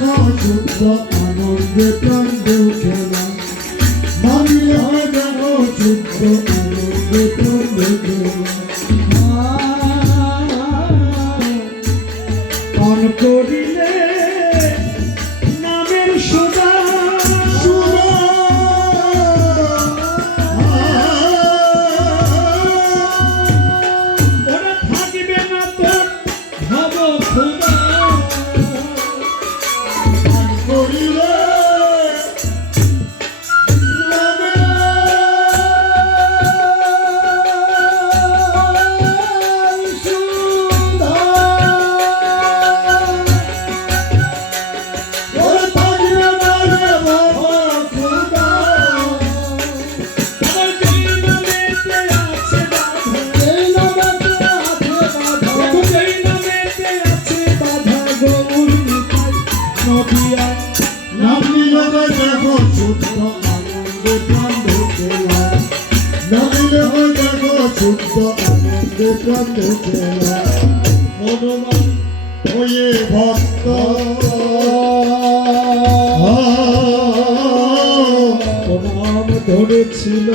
দেখো শুদ্ধ আনন্দে প্রাণ দেও খেলা নামিলে হয় দেখো শুদ্ধ আনন্দে প্রাণ দেও খেলা পান করিলে নামের সোনা নাম নিলে দেখো শুদ্ধ আনন্দে প্রাণ ঢোকেলা নামিলে হয় দেখো শুদ্ধ আনন্দে প্রাণ ঢোকেলা হনুমান হয়ে ভক্ত নাম ধরেছিল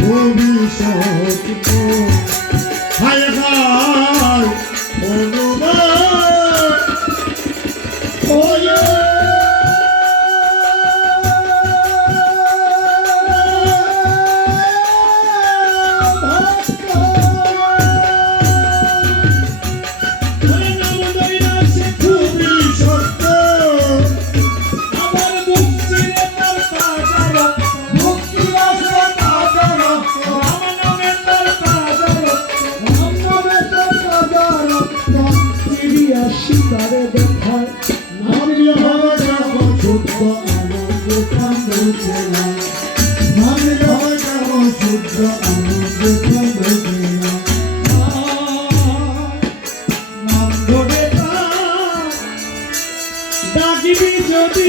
ভবিষ্যৎ হায় হায় হনুমান হয়ে তারে দেখায় নামিলে হয় দেখো শুদ্ধ আনন্দে প্রাণ ঢোকেলা নামিলে হয় দেখো শুদ্ধ আনন্দে প্রাণ ঢোকেলা নাম ধরে ডাকিবি যদি